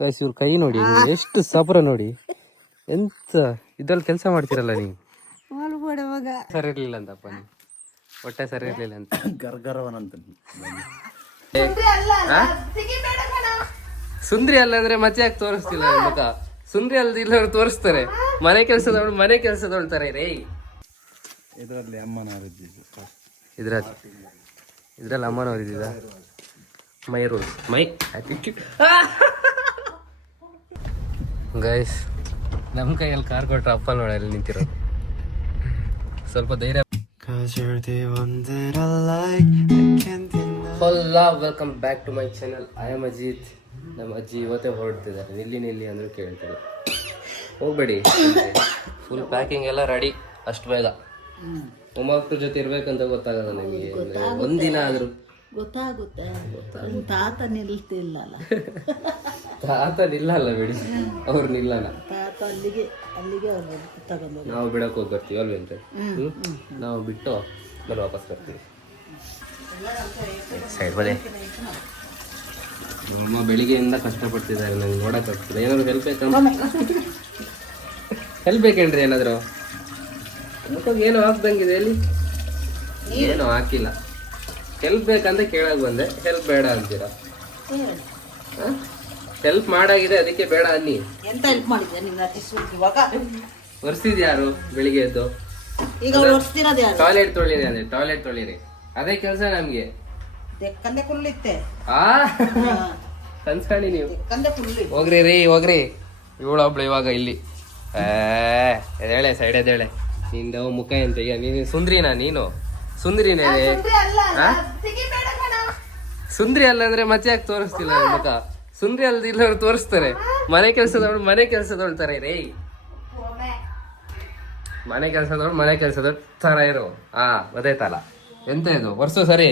Guys ಇವ್ರ ಕೈ ನೋಡಿ ಎಷ್ಟು ಸಪುರ ನೋಡಿ. ಎಂತ ಇದ್ರಲ್ಲಿ ಕೆಲಸ ಮಾಡ್ತಿರಲ್ಲ ನೀವು. ಸರಿ ಇರ್ಲಿಲ್ಲ ಅಂತಪ್ಪ ನೀವು, ಹೊಟ್ಟೆ ಸರಿ ಇರ್ಲಿಲ್ಲ ಅಂತ. ಗರ್ಗರವನಂತ ಸುಂದ್ರಿ ಅಲ್ಲ ಅಂದ್ರೆ ಮತ್ತೆ ಯಾಕೆ ತೋರಿಸ್ತಿಲ್ಲ ಮುಖ? ಸುಂದ್ರಿ ಅಲ್ದಿಲ್ಲ ತೋರಿಸ್ತಾರೆ. ಮನೆ ಕೆಲಸದವಳು ಮನೆ ಕೆಲಸದವಳ್ತಾರೆ ರೇ. ಇದರಲ್ಲಿ ಅಮ್ಮನ ಇದ್ರಲ್ಲಿ ಅಮ್ಮನವ್ರು ಇದ್ದಿದ್ದ ಮೈ ರೂಲ್ ಮೈ ಗೈಸ್. ನಮ್ಮ ಕೈಯಲ್ಲಿ ಕಾರ್ ಕೊಟ್ರೆ ಅಪ್ಪ ನೋಡಲ್ಲಿ ನಿಂತಿರೋದು. ಸ್ವಲ್ಪ ಧೈರ್ಯ. Welcome back to my channel. I am Ajit. ನಮ್ಮ ಅಜ್ಜಿ ಇವತ್ತೇ ಹೊರಡ್ತಿದ್ದಾರೆ. ನಿಲ್ಲಿ ಅಂದರೂ ಕೇಳ್ತಾರೆ. ಹೋಗ್ಬೇಡಿ, ಫುಲ್ ಪ್ಯಾಕಿಂಗ್ ಎಲ್ಲ ರೆಡಿ. ಅಷ್ಟು ಬೇಗ ಮೊಮ್ಮಕ್ಳ ಜೊತೆ ಇರ್ಬೇಕಂತ ಗೊತ್ತಾಗಲ್ಲ ನಿಮಗೆ. ಒಂದಿನ ಆದ್ರೂ ಗೊತ್ತಾಗುತ್ತೆ. ತಾತ ನಿಲ್ತಿಲ್ಲ, ತಾತ ನಿಲ್ಲಲ್ಲ ಬಿಡಿ, ಅವ್ರು ನಿಲ್ಲಲ್ಲ. ತಾತ ಅಲ್ಲಿಗೆ ಅವ್ರು ತಗೊಂಡು ನಾವು ಬಿಡಕ್ಕೆ ಹೋಗಿ ಬರ್ತೀವಿ ಅಲ್ವೇಂತ. ನಾವು ಬಿಟ್ಟು ಮೇಲೆ ವಾಪಸ್ ಬರ್ತೀವಿ. ಸೈಡ್ ಬದೇ ನಮ್ಮ ಬೆಳಿಗ್ಗೆಯಿಂದ ಕಷ್ಟಪಡ್ತಿದ್ದಾರೆ. ನಂಗೆ ನೋಡೋಕ್ಕಾಗ್ತದೆ. ಏನಾದ್ರು ಹೆಲ್ಪ್ ಬೇಕೇನ್ರಿ? ಏನಾದ್ರು ಮುಖಕ್ಕೆ ಏನು ಹಾಕ್ದಂಗಿದೆ ಅಲ್ಲಿ? ಏನು ಹಾಕಿಲ್ಲ. ಹೆಲ್ಪ್ ಬೇಕಂತ ಕೇಳಕ್ ಬಂದೆ. ಹೆಲ್ಪ್ ಬೇಡ ಅಂತೀರಾ? ಹೆಲ್ಪ್ ಮಾಡಾಗಿದೆ ಅದಕ್ಕೆ ಬೇಡ ಅನ್ನಿ. ಎಂತ ಹೆಲ್ಪ್ ಮಾಡಿದ್ಯಾ ನಿಮ್ಗೆ? ಒರ್ಸಿದ್ಯಾರು ಬೆಳಿಗ್ಗೆ ಎದ್ದು? ಈಗ ಒರ್ಸ್ತಿರೋದು ಯಾರು? ಟಾಯ್ಲೆಟ್ ತೊಳಿರಿ ಅಂದ್ರೆ ಟಾಯ್ಲೆಟ್ ತೊಳಿರಿ, ಅದೇ ಕೆಲಸ ನಮ್ಗೆ. ಕಂದೆ ಕುಳ್ಳಿತ್ತೆ ಕನ್ಸ್ಕೊಂಡಿ ನೀವು. ಕಂದೆ ಕುಳ್ಳಿ ಹೋಗ್ರಿ. ಇವಳೊಬ್ಳು ಇವಾಗ ಇಲ್ಲಿ ಎದೇಳೆ ಸೈಡ್ ಎದೇಳೆ. ನಿಂದ ಮುಖ ಎಂತ ಈಗ ನೀನು ಸುಂದ್ರಿನಾ? ನೀನು ಸುಂದ್ರಿನೇ? ಸುಂದ್ರಿ ಅಲ್ಲ ಅಂದ್ರೆ ಮತ್ತೆ ಯಾಕೆ ತೋರಿಸ್ತಿಲ್ಲ ಮುಖ? ಸುಂದ್ರಿ ಅಲ್ದಿಲ್ಲ ತೋರಿಸ್ತಾರೆ. ಮನೆ ಕೆಲಸದವಳ್ತಾರೆ ರೇ. ಮನೆ ಕೆಲಸದವಳು ತರ ಇರೋ. ಗೊತ್ತಾಯ್ತಲ್ಲ. ಎಂತ ಇದು ವರ್ಷ ಸರಿ.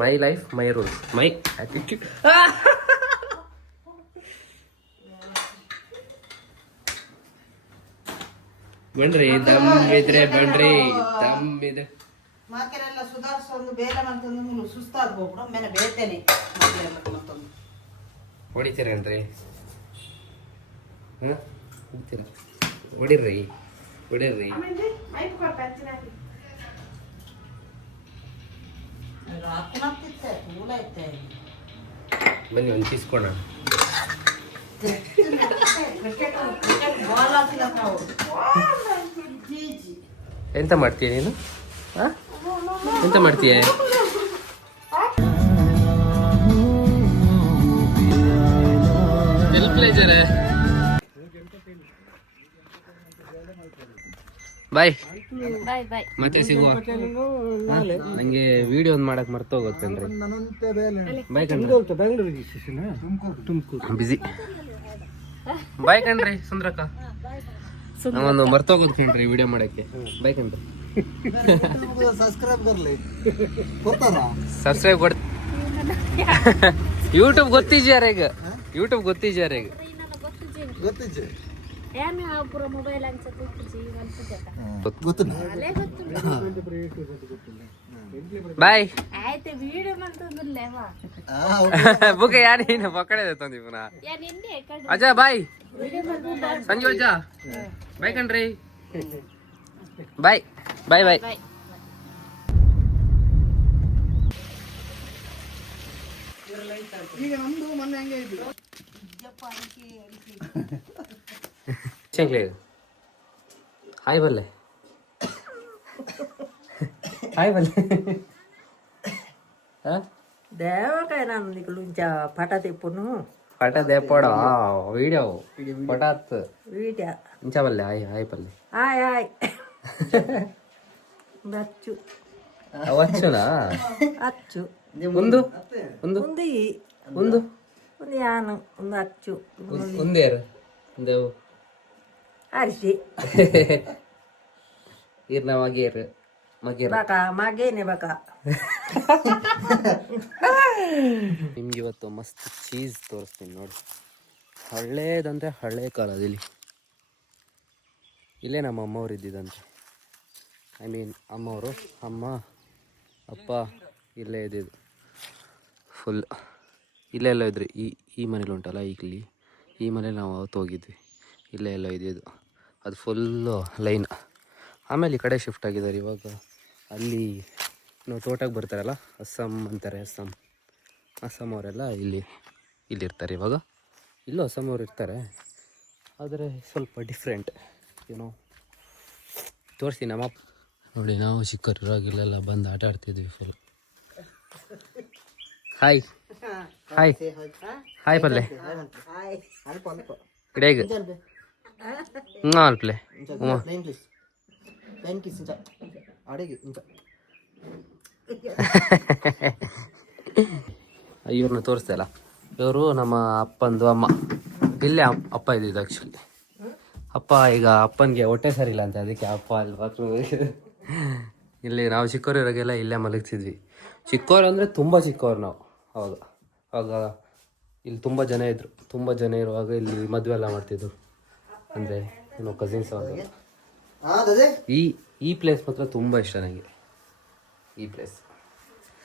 ಮೈ life my rules my attitude. ಬನ್ರಿ ದಮ್ ಇದ್ರೆ ಬನ್ರಿ. ದಮ್ ಇದೆ ಮಾಕೆಲ್ಲ ಸುಧಾರಿಸೊಂದು ಬೇರೆ ಮತ್ತೊಂದು ಸುಸ್ತಾದ ಹೋಗ್ಬಿಡು. ಮೇಲೆ ಬೇತೇನೆ ಮತ್ತೊಂದು ಹೊಡಿತೀರೇನ್ರಿ? ಹೊಡಿರ್ರಿ. ಬನ್ನಿ ಒಂದು ಕಿಸ್ಕೋಣ. ಎಂತ ಮಾಡ್ತೀಯ ನೀನು? ಎಂತ ಮಾಡ್ತೀಯ? ಬಾಯ್ ಮತ್ತೆ ಸಿಗುವ. ನಂಗೆ ವಿಡಿಯೋ ಒಂದು ಮಾಡಕ್ ಮರ್ತೋಗುತ್ತೇನ್ರಿ. ಬಾಯ್ ಬಿಸಿ. ಬಾಯ್ ಕಣ್ರಿ ಸುಂದ್ರಕ್ಕ. ನಾವೊಂದು ಮರ್ತೋಗೋದು ಕಣ್ರಿ ವಿಡಿಯೋ ಮಾಡಕ್ಕೆ. ಬಾಯ್ ಕಣ್ರಿ. ಸಬ್ಸ್ಕ್ರೈಬ್ ಕೊಡ್. ಯೂಟ್ಯೂಬ್ ಗೊತ್ತಿದ್ಯಾರ ಈಗ? ಬಾಯ್ ಬುಕ್ ಯಾರು ಪಕ್ಕಡೆ ತಂದಿ ಪುನಃ. ಅಜ್ಜ ಬಾಯ್. ಸಂಜು ಅಜ್ಜ ಬಾಯ್ ಕಣ್ರಿ. ಬಾಯ್. ಹಾಯ್ ಬಲ್ಲೆ. ದೇವಕಾಯ ನಾನು ನಿಗುಂಚ ಪಟ ತಿಪ್ಪುನು ಪಟ ದೇಪೋಡ ವಿಡಿಯೋ ಪಟಾತ್ ವಿಡಿಯೋ ಇಂಚ ಬಲ್ಲೆ. ಹಾಯ್ ಬಲ್ಲೆ. ಹಾಯ್ ಅಚ್ಚು ಅವಚ್ಚುನಾ? ಅಚ್ಚು ಒಂದು ಯಾನು ಒಂದು ಅಚ್ಚು ಒಂದೇರು ದೇವು ಅರಿಸಿ ಇರ್ನ ಮಗೇರು ಬಕ ಮಗೇನೆ ಬಕ. ನಿಮ್ಗೆ ಇವತ್ತು ಮಸ್ತ್ ಚೀಸ್ ತೋರಿಸ್ತೀನಿ ನೋಡಿ. ಹಳೇದಂದ್ರೆ ಹಳೆ ಕಾಲದಲ್ಲಿ ಇಲ್ಲೇ ನಮ್ಮ ಅಮ್ಮವ್ರು ಇದ್ದಿದ್ದಂತೆ. ಐ ಮೀನ್ ಅಮ್ಮವರು, ಅಮ್ಮ ಅಪ್ಪ ಇಲ್ಲೇ ಇದ್ದಿದ್ದು ಫುಲ್. ಇಲ್ಲೇ ಎಲ್ಲೋ ಇದ್ರಿ, ಈ ಮನೇಲಿ ಉಂಟಲ್ಲ ಇಲ್ಲಿ, ಈ ಮನೇಲಿ ನಾವು ಅವತ್ತು ಹೋಗಿದ್ವಿ. ಇಲ್ಲೇ ಎಲ್ಲೋ ಇದ್ದಿದ್ದು, ಅದು ಫುಲ್ಲು ಲೈನ್. ಆಮೇಲೆ ಈ ಕಡೆ ಶಿಫ್ಟ್ ಆಗಿದ್ದಾರೆ ಇವಾಗ. ಅಲ್ಲಿ ನಾವು ತೋಟಕ್ಕೆ ಬರ್ತಾರಲ್ಲ, ಅಸ್ಸಾಂ ಅಂತಾರೆ, ಅಸ್ಸಾಂ ಅವರೆಲ್ಲ ಇಲ್ಲಿರ್ತಾರೆ ಇವಾಗ. ಇಲ್ಲೂ ಅಸ್ಸಾಂ ಅವ್ರು ಇರ್ತಾರೆ, ಆದರೆ ಸ್ವಲ್ಪ ಡಿಫ್ರೆಂಟ್ ಏನೋ. ತೋರಿಸಿ ನಮ್ಮ ನೋಡಿ, ನಾವು ಚಿಕ್ಕವರಾಗಿಲ್ಲೆಲ್ಲ ಬಂದು ಆಟ ಆಡ್ತಿದ್ವಿ ಫುಲ್. ಹಾಯ್ ಹಾಯ್ ಹಾಯ್ ಪಲ್ಲೆ ಇಡೇಗ ಅಲ್ಪ್ಲೆ ಇವ್ರನ್ನ ತೋರಿಸ್ತಾ ಇಲ್ಲ. ಇವರು ನಮ್ಮ ಅಪ್ಪಂದು ಅಮ್ಮ. ಇಲ್ಲೇ ಅಪ್ಪ ಇದ್ದಿದ್ದು ಆ್ಯಕ್ಚುಲಿ. ಅಪ್ಪ ಈಗ ಅಪ್ಪನಿಗೆ ಹೊಟ್ಟೆ ಸರಿಯಿಲ್ಲ ಅಂತ, ಅದಕ್ಕೆ ಅಪ್ಪ ಅಲ್ಲಿ ಬಾತ್ರೂಮ್. ಇಲ್ಲಿ ನಾವು ಚಿಕ್ಕವರಿರಾಗೆಲ್ಲ ಇಲ್ಲೇ ಮಲಗ್ತಿದ್ವಿ. ಚಿಕ್ಕವ್ರು ಅಂದರೆ ತುಂಬ ಚಿಕ್ಕವ್ರು ನಾವು ಆವಾಗ ಇಲ್ಲಿ ತುಂಬ ಜನ ಇದ್ದರು. ತುಂಬ ಜನ ಇರುವಾಗ ಇಲ್ಲಿ ಮದುವೆ ಎಲ್ಲ ಮಾಡ್ತಿದ್ರು, ಅಂದರೆ ಏನೋ ಕಸಿನ್ಸ್ ಅವರು. ಈ ಪ್ಲೇಸ್ ಮಾತ್ರ ತುಂಬ ಇಷ್ಟ ನನಗೆ. ಈ ಪ್ಲೇಸ್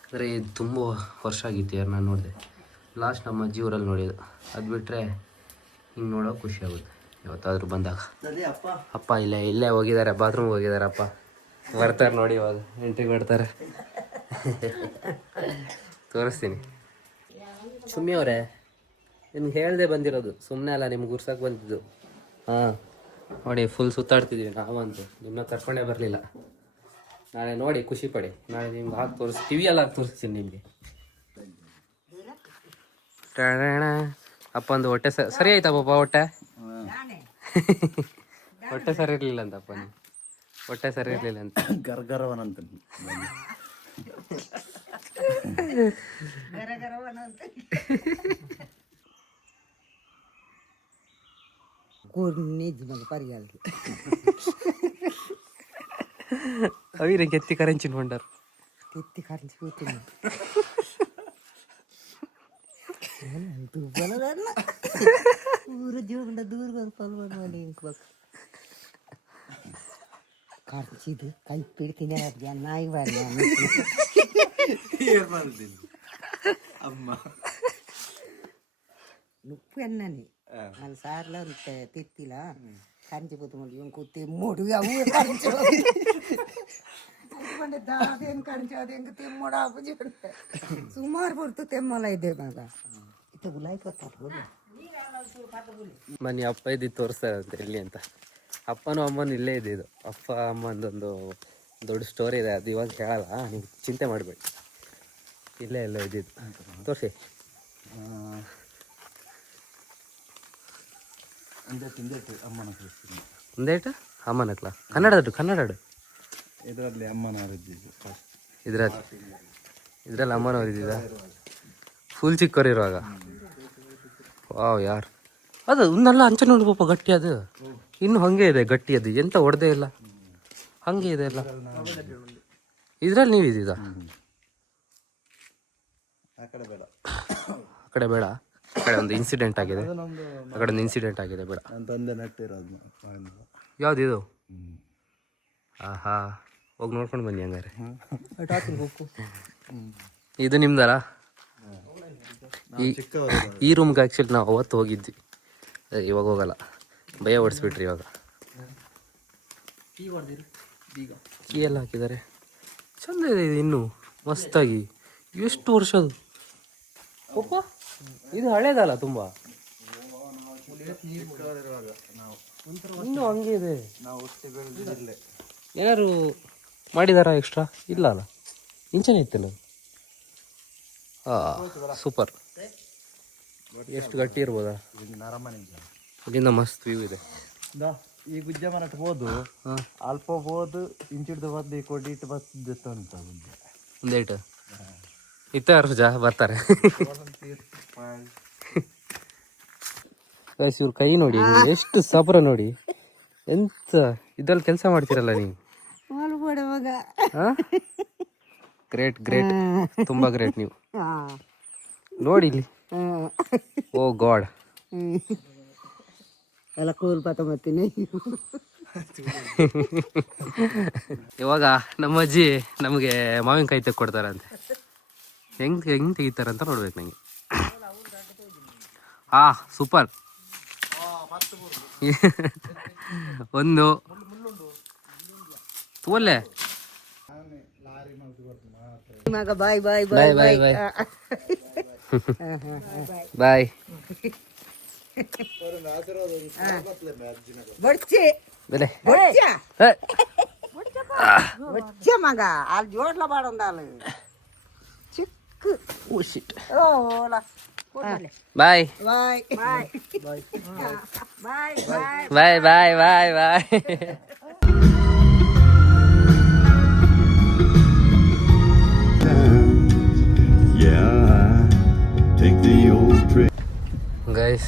ಅಂದರೆ ಇದು ತುಂಬ ವರ್ಷ ಆಗಿತ್ತು ಯಾರು ನಾನು ನೋಡಿದೆ. ಲಾಸ್ಟ್ ನಮ್ಮ ಅಜ್ಜಿ ಊರಲ್ಲಿ ನೋಡಿದ್ದು. ಅದು ಬಿಟ್ಟರೆ ಹಿಂಗೆ ನೋಡೋಕೆ ಖುಷಿ ಆಗುತ್ತೆ ಯಾವತ್ತಾದ್ರೂ ಬಂದಾಗ. ಅಪ್ಪ ಇಲ್ಲೇ ಹೋಗಿದ್ದಾರೆ, ಬಾತ್ರೂಮ್ಗೆ ಹೋಗಿದ್ದಾರೆ. ಅಪ್ಪ ಬರ್ತಾರೆ ನೋಡಿ, ಇವಾಗ ಎಂಟ್ರಿ ಮಾಡ್ತಾರೆ. ತೋರಿಸ್ತೀನಿ. ಸುಮ್ಮಿ ಅವರೇ, ನಿಮ್ಗೆ ಹೇಳ್ದೆ ಬಂದಿರೋದು, ಸುಮ್ಮನೆ ಅಲ್ಲ, ನಿಮ್ಗೆ ಗುರ್ಸಕ್ಕೆ ಬಂದಿದ್ದು. ಹಾಂ ನೋಡಿ, ಫುಲ್ ಸುತ್ತಾಡ್ತಿದ್ದೀವಿ ನಾವಂತೂ. ನಿಮ್ಮನ್ನ ಕರ್ಕೊಂಡೇ ಬರಲಿಲ್ಲ. ನಾಳೆ ನೋಡಿ ಖುಷಿ ಪಡಿ. ನಾಳೆ ನಿಮ್ಗೆ ಹಾಕಿ ತೋರಿಸಿ, ಟಿವಿಯಲ್ಲಿ ಹಾಕಿ ತೋರಿಸ್ತೀನಿ ನಿಮಗೆ. ಅಪ್ಪಂದು ಹೊಟ್ಟೆ ಸರಿ ಆಯ್ತಾ ಪಾಪ? ಹೊಟ್ಟೆ ಸರಿ ಇರಲಿಲ್ಲ ಅಂತಪ್ಪ, ನೀವು ಹೊಟ್ಟೆ ಸರಿ ಇರಲಿಲ್ಲ ಅಂತ. ಗರ್ಗರವನಂತ అవి ఎత్తి కరించిన ఉంటారు. ఎత్తి కరించి ఊరు జీవకుండా దూరం పొలవని ఇంకో ಕರ್ಚಿದ್ದು ಕೈ ಪಿಡ್ತೀನಿ ನಾಯಿ ಬಾರಿ ಅಮ್ಮ ನುಪ್ಪು ಎಣ್ಣೆ ನಾನು ಸಾರ್ಲ ತಿತ್ತಿಲ್ಲ ಕಂಚಿಪುತ್ತು ಮಾಡಿ ಇವ್ ಕೂತಿ ಮೂಡು ಅವು ಕಂಚು ಅದೇನು ಕಂಚು ಅದು ಹೆಂಗೆ ತೆಮ್ಮೋಡ ಆಪುಜಿ ಸುಮಾರು ಬರ್ತು ತೆಮ್ಮಲ ಇದ್ದೆ ಮಗ ಇತ್ತ ಗುಲಾಯಿ ಕೊಟ್ಟ ಮನೆ ಅಪ್ಪ ಇದ್ದಿದ್ದು ತೋರಿಸ್ತಾರಂತೆ ಎಲ್ಲಿ ಅಂತ. ಅಪ್ಪನೂ ಅಮ್ಮನೂ ಇಲ್ಲೇ ಇದ್ದಿದ್ದು. ಅಪ್ಪ ಅಮ್ಮಂದೊಂದು ದೊಡ್ಡ ಸ್ಟೋರಿ ಇದೆ, ಅದು ಇವಾಗ ಹೇಳಲ್ಲ, ನೀವು ಚಿಂತೆ ಮಾಡಬೇಡಿ. ಇಲ್ಲೇ ಎಲ್ಲ ಇದ್ದಿದ್ದು. ತೋರಿಸಿ. ಒಂದೇಟು ಅಮ್ಮನ ಹತ್ರ ಕನ್ನಡ ಇದರಲ್ಲಿ ಅಮ್ಮನವ್ರು ಇದ್ದಿದ್ದು. ಇದ್ರಲ್ಲಿ ಅಮ್ಮನವ್ರು ಇದ್ದಿದ್ದ ಫುಲ್ ಚಿಕ್ಕವ್ರು ಇರುವಾಗ. ವಾವ್ ಯಾರು ಅದು ಒಂದಲ್ಲ ಅಂಚೆ ನೋಡಿ ಪಾಪ, ಗಟ್ಟಿ ಅದು ಇನ್ನು ಹಂಗೆ ಇದೆ, ಗಟ್ಟಿ ಅದು, ಎಂತ ಹೊಡೆದೇ ಇಲ್ಲ, ಹಂಗೆ ಇದೆ ಎಲ್ಲ. ಇದ್ರಲ್ಲಿ ನೀವು ಇದ್ದಿದ್ದ? ಆ ಕಡೆ ಬೇಡ, ಆ ಕಡೆ ಒಂದು ಇನ್ಸಿಡೆಂಟ್ ಆಗಿದೆ, ಆ ಕಡೆ ಒಂದು ಇನ್ಸಿಡೆಂಟ್ ಆಗಿದೆ, ಬೇಡ. ಯಾವ್ದಿದು? ಆಹಾ, ಹೋಗಿ ನೋಡ್ಕೊಂಡು ಬನ್ನಿ ಹಂಗಾರೆ. ಇದು ನಿಮ್ದಲ್ಲ? ಈ ರೂಮ್ಗೆ ಆ್ಯಕ್ಚುಲಿ ನಾವು ಅವತ್ತು ಹೋಗಿದ್ವಿ, ಇವಾಗ ಹೋಗಲ್ಲ, ಭಯ ಓಡಿಸ್ಬಿಟ್ರಿ ಇವಾಗ. ಕೀ ಎಲ್ಲ ಹಾಕಿದ್ದಾರೆ, ಚಂದ ಇದೆ ಇದು, ಇನ್ನೂ ಮಸ್ತಾಗಿ. ಎಷ್ಟು ವರ್ಷದ್ದು ಪಾಪ, ಇದು ಹಳೇದಲ್ಲ ತುಂಬ, ಇನ್ನೂ ಹಂಗೆ ಇದೆ. ಯಾರು ಮಾಡಿದಾರ ಎಕ್ಸ್ಟ್ರಾ? ಇಲ್ಲ ಅಲ್ಲ, ಇಂಚನೆ ಇತ್ತಲ್ಲ. ಸೂಪರ್. ಎಷ್ಟು ಗಟ್ಟಿ ಇರ್ಬೋದಾ? ಇಲ್ಲಿಂದ ಮಸ್ತ್ ವ್ಯೂ ಇದೆ. ಈ ಗುಜ್ಜ ಮರಟ್ ಹೋದು ಅಲ್ಪ ಹೋದು ಇಂಚಿಡ್ದು ಬದ್ದು ಈ ಕೊಡಿ ಇಟ್ಟು ಬದ್ದು ಅಂತ ಒಂದೇಟು ಇತ್ತ ಬರ್ತಾರೆ. ಇವ್ರ ಕೈ ನೋಡಿ, ಎಷ್ಟು ಸಪುರ ನೋಡಿ, ಎಂತ ಇದ್ರಲ್ಲಿ ಕೆಲಸ ಮಾಡ್ತೀರಲ್ಲ ನೀವು. ಗ್ರೇಟ್ ಗ್ರೇಟ್, ತುಂಬ ಗ್ರೇಟ್ ನೀವು. ನೋಡಿ ಇಲ್ಲಿ, ಓ ಗಾಡ್. ಎಲ್ಲ ಕೂಲ್ ಪಾತ ಮತ್ತೀನಿ ಇವಾಗ ನಮ್ಮ ಅಜ್ಜಿ ನಮಗೆ ಮಾವಿನಕಾಯಿ ತೆಕ್ಕೊಡ್ತಾರಂತೆ. ಹೆಂಗೆ ತೆಗಿತಾರಂತ ನೋಡ್ಬೇಕು ನನಗೆ. ಸೂಪರ್. ಒಂದು ತೋಲೆ ಮಗ ಬಾಯ್ ಬಾಯ್ ಬಾಯ್ ಬಾಯ್ ಬಾಯ್ ಬಾಯ್ ಬಾಯ್. ಬಡ್ಚಿ ಬೆಲೆ వచ్చే మగ వాళ్ళు జోట్ల పడి ఉండాలి చిక్కు ఓలా bye bye bye bye bye bye bye bye bye. Guys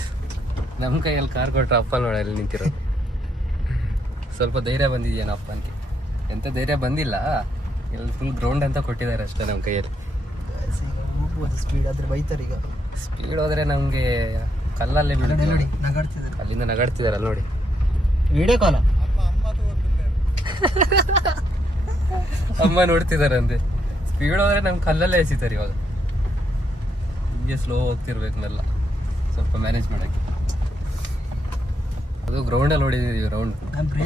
ನಮ್ಮ ಕೈಯಲ್ಲಿ ಕಾರ್ ಕೊಟ್ರೆ ಅಪ್ಪ ನೋಡಿ ಅಲ್ಲಿ ನಿಂತಿರೋದು. ಸ್ವಲ್ಪ ಧೈರ್ಯ ಬಂದಿದೆಯೇನೋ ಅಪ್ಪ ಅಂತ. ಎಂಥ ಧೈರ್ಯ ಬಂದಿಲ್ಲ, ಇಲ್ಲಿ ಫುಲ್ ಗ್ರೌಂಡ್ ಅಂತ ಕೊಟ್ಟಿದ್ದಾರೆ ಅಷ್ಟೇ ನಮ್ಮ ಕೈಯಲ್ಲಿ. ಸ್ಪೀಡ್ ಆದ್ರೆ ಬೈತಾರೆ ಈಗ. ಸ್ಪೀಡ್ ಹೋದ್ರೆ ನಮಗೆ ಕಲ್ಲಲ್ಲೇ ಬೀಳುತ್ತೆ ನೋಡಿ. ಅಲ್ಲಿಂದ ನಗಾಡ್ತಿದಾರಲ್ಲ ನೋಡಿ. ವಿಡಿಯೋ ಕಾಲ ಅಮ್ಮ ನೋಡ್ತಿದಾರಂತೆ. ಸ್ಪೀಡ್ ಹೋದ್ರೆ ನಮ್ಗೆ ಕಲ್ಲಲ್ಲೇ ಎಸಿತಾರೆ ಇವಾಗ. ಹಿಂಗೆ ಸ್ಲೋ ಹೋಗ್ತಿರ್ಬೇಕು ಮೆಲ್ಲ, ಸ್ವಲ್ಪ ಮ್ಯಾನೇಜ್ ಮಾಡಕ್ಕೆ. ಅದು ಗ್ರೌಂಡಲ್ಲಿ ಹೊಡಿದೀವಿ.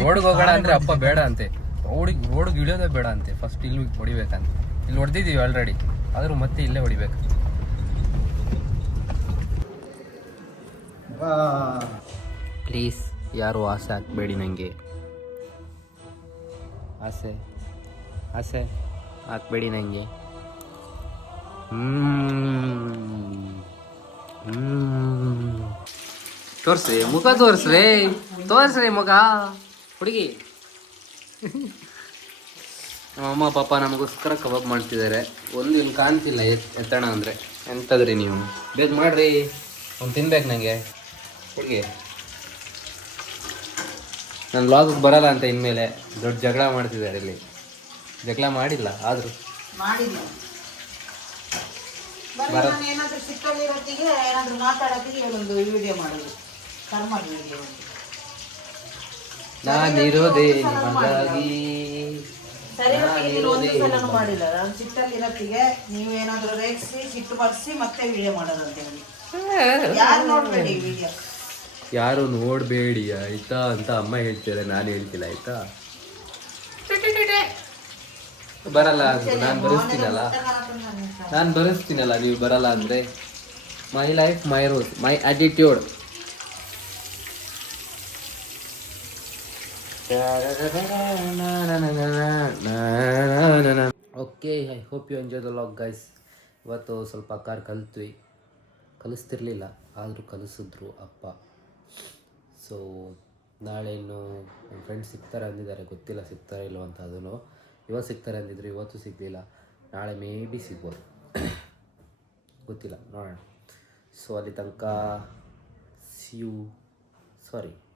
ರೋಡ್ಗೆ ಹೋಗೋಣ ಅಂದ್ರೆ ಅಪ್ಪ ಬೇಡ ಅಂತೆ. ರೋಡ್ಗೆ ಇಳಿಯೋದೇ ಬೇಡ ಅಂತೆ, ಫಸ್ಟ್ ಇಲ್ಲಿ ಹೊಡಿಬೇಕಂತೆ. ಇಲ್ಲಿ ಹೊಡೆದಿದ್ದೀವಿ ಆಲ್ರೆಡಿ, ಆದರೂ ಮತ್ತೆ ಇಲ್ಲೇ ಹೊಡಿಬೇಕು. ಪ್ಲೀಸ್ ಯಾರು ಆಸೆ ಹಾಕ್ಬೇಡಿ ನನಗೆ. ಆಸೆ ಹಾಕ್ಬೇಡಿ ನನಗೆ. ತೋರ್ಸ್ರಿ ಮುಖ, ತೋರ್ಸ್ರಿ ಮುಖ ಹುಡುಗಿ. ನಮ್ಮಮ್ಮ ಪಾಪ ನಮಗೋಸ್ಕರ ಕಬಾಬ್ ಮಾಡ್ತಿದ್ದಾರೆ. ಒಂದು ಇಲ್ಲಿ ಕಾಣ್ತಿಲ್ಲ ಎತ್ತಣ ಅಂದರೆ. ಎಂತದ್ರಿ ನೀವು ಬೇಗ ಮಾಡ್ರಿ, ಅವ್ನು ತಿನ್ಬೇಕು ನನಗೆ. ಹುಡುಗಿ ನನ್ನ ಲಾಗಿಗೆ ಬರಲ್ಲ ಅಂತ ಇನ್ಮೇಲೆ ದೊಡ್ಡ ಜಗಳ ಮಾಡ್ತಿದ್ದಾರೆ ಇಲ್ಲಿ. ಜಗಳ ಮಾಡಿಲ್ಲ ಆದರೂ ಏನಾದ್ರೂ ಸಿಟ್ಟಲ್ಲಿ ಹೊತ್ತಿಗೆ ಏನಾದ್ರೂ ಮಾತಾಡೋತ್ತಿಗೆ ಒಂದು ವಿಡಿಯೋ ಮಾಡೋದು, ಕರ್ಮಲ್ ವಿಡಿಯೋ. ನಾನಿರೋದೇ ನಿಮಗಾಗಿ. ಸರಿ ಒಂದು ಸಲನೂ ಮಾಡಿಲ್ಲ. ನಾನು ಸಿಟ್ಟಲ್ಲಿ ಇರೋತ್ತಿಗೆ ನೀವೇನಾದ್ರೂ ರೇಗಿಸಿ ಸಿಟ್ಟು ಬರ್ಸಿ ಮತ್ತೆ ವಿಡಿಯೋ ಮಾಡೋದಂತ ಹೇಳಿ. ಯಾರು ನೋಡ್ಬೇಡಿ ವಿಡಿಯೋ, ಯಾರು ನೋಡಬೇಡಿ ಆಯ್ತಾ ಅಂತ ಅಮ್ಮ ಹೇಳ್ತಿದ್ದಾರೆ, ನಾನು ಹೇಳ್ತಿಲ್ಲ ಆಯ್ತಾ. ಬರಲ್ಲ ಅಂದ್ರೆ ನಾನು ಬರೆಸ್ತೀನಲ್ಲ, ನೀವು ಬರಲ್ಲ ಅಂದರೆ. My life my rules my attitude. Okay, I hope you enjoy the vlog guys. ಇವತ್ತು ಸ್ವಲ್ಪ ಕಾರ್ ಕಲಿಸ್ತಿರ್ಲಿಲ್ಲ, ಆದರೂ ಕಲಿಸಿದ್ರು ಅಪ್ಪ. ಸೊ ನಾಳೆ ಇನ್ನು ನಮ್ಮ ಫ್ರೆಂಡ್ಸ್ ಸಿಗ್ತಾರೆ ಅಂದಿದ್ದಾರೆ, ಗೊತ್ತಿಲ್ಲ ಸಿಗ್ತಾರೆ ಇಲ್ಲೋ ಅಂತ. ಅದನ್ನು ಇವತ್ತು ಸಿಗ್ತಾರೆ ಅಂದಿದ್ರು, ಇವತ್ತು ಸಿಗಲಿಲ್ಲ. ನಾಳೆ ಮೇ ಬಿ ಸಿಗ್ಬೋದು, ಗೊತ್ತಿಲ್ಲ, ನೋಡೋಣ. ಸೊ ಅಲ್ಲಿ ತನಕ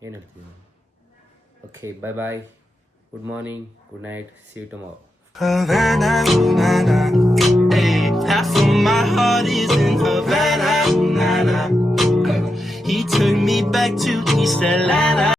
ಏನು ಹೇಳ್ತಿದ್ದೀನಿ. Okay, bye bye, good morning, good night, see you tomorrow. Half of my heart is in